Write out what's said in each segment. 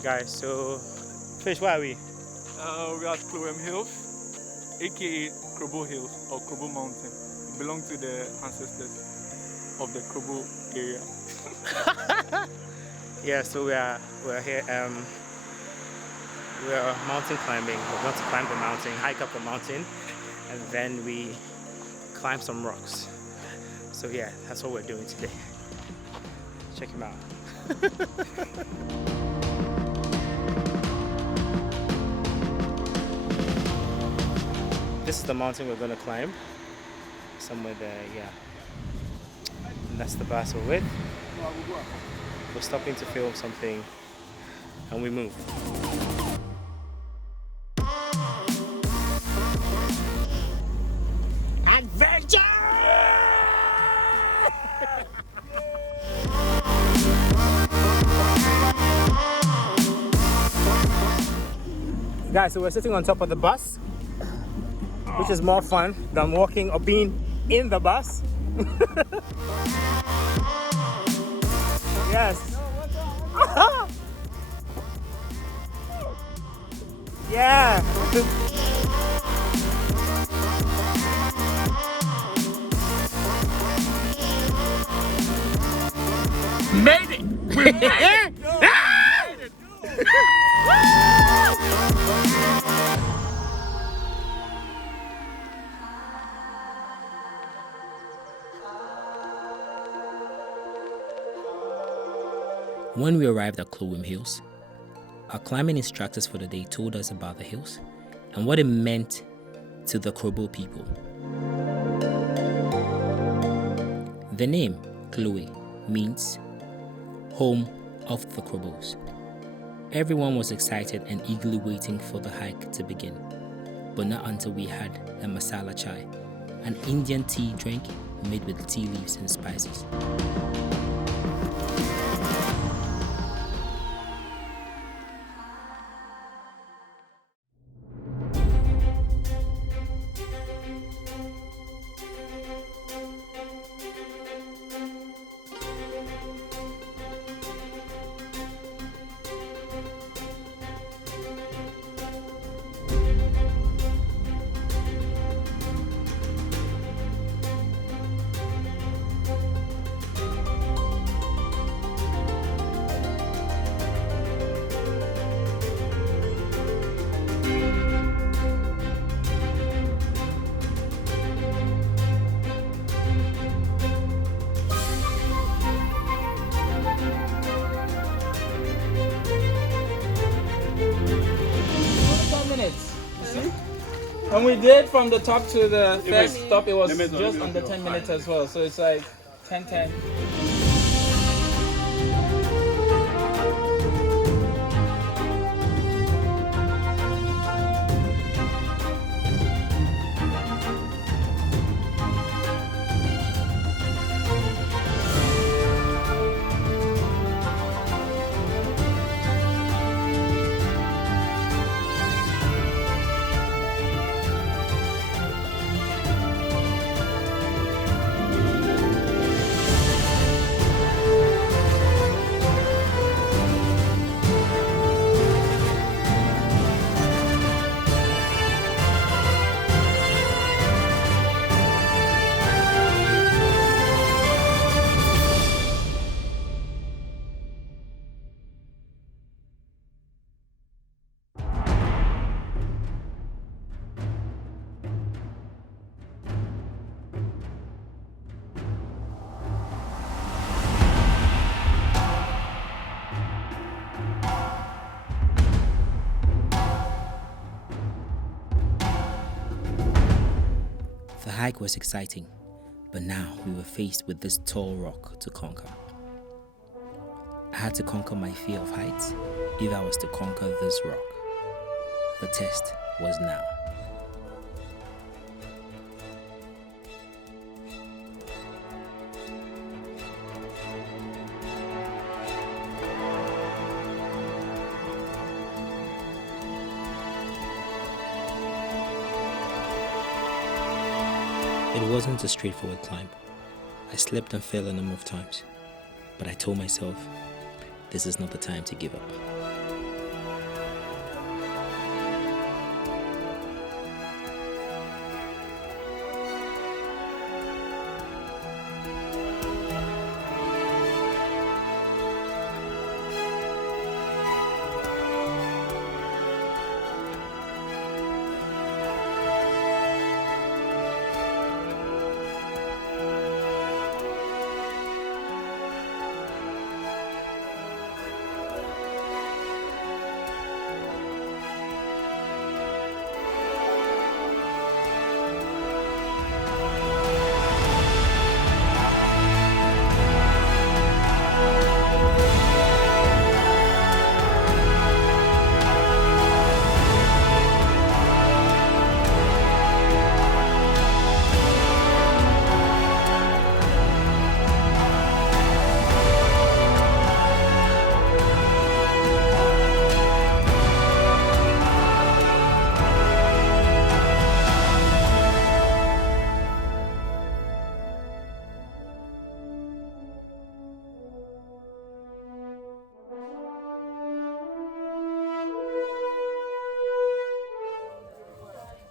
Alright guys, so Fish, where are we? We are at Klowem Hills, aka Krobo Hills or Krobo Mountain. It belongs to the ancestors of the Krobo area. Yeah, so we're here. We're mountain climbing. We're going to climb the mountain, hike up the mountain, and then we climb some rocks. So yeah, that's what we're doing today. Check him out. This is the mountain we're going to climb. Somewhere there, yeah. And that's the bus we're with. We're stopping to film something and we move. Adventure! Guys, so we're sitting on top of the bus, which is more fun than walking or being in the bus. Yes. Yeah. Made it! We made it! When we arrived at Klowem Hills, our climbing instructors for the day told us about the hills and what it meant to the Krobo people. The name Klowem means home of the Krobos. Everyone was excited and eagerly waiting for the hike to begin, but not until we had a masala chai, an Indian tea drink made with tea leaves and spices. And we did from the top to the first stop, it was just under 10 minutes as well. So it's like 10-10. The hike was exciting, but now we were faced with this tall rock to conquer. I had to conquer my fear of heights if I was to conquer this rock. The test was now. It wasn't a straightforward climb. I slipped and fell a number of times, but I told myself, this is not the time to give up.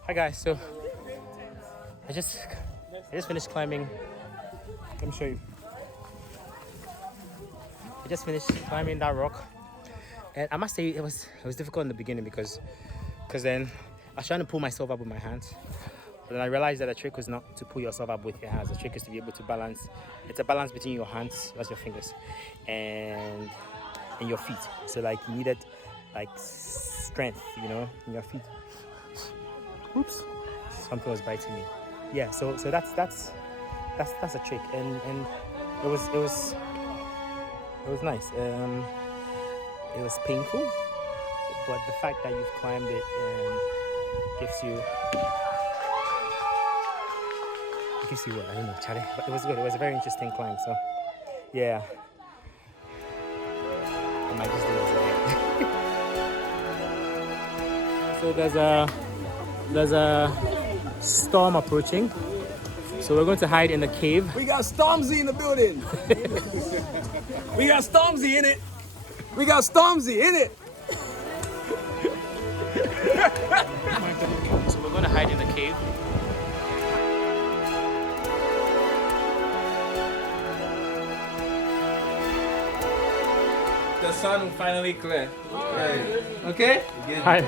Hi guys, so I just finished climbing. Let me show you. I just finished climbing that rock, and I must say it was difficult in the beginning because then I was trying to pull myself up with my hands, but then I realized that the trick was not to pull yourself up with your hands. The trick is to be able to balance. It's a balance between your hands, that's your fingers, and your feet. So like you needed like strength, you know, in your feet. Oops, something was biting me. Yeah, so that's a trick, and it was nice. It was painful, but the fact that you've climbed it gives you what, I don't know, Charlie. But it was good. It was a very interesting climb. So yeah, I might just do it again. So there's a storm approaching. So we're going to hide in the cave. We got Stormzy in the building. We got Stormzy in it. We got Stormzy in it. So we're going to hide in the cave. The sun will finally clear. Okay? Hi.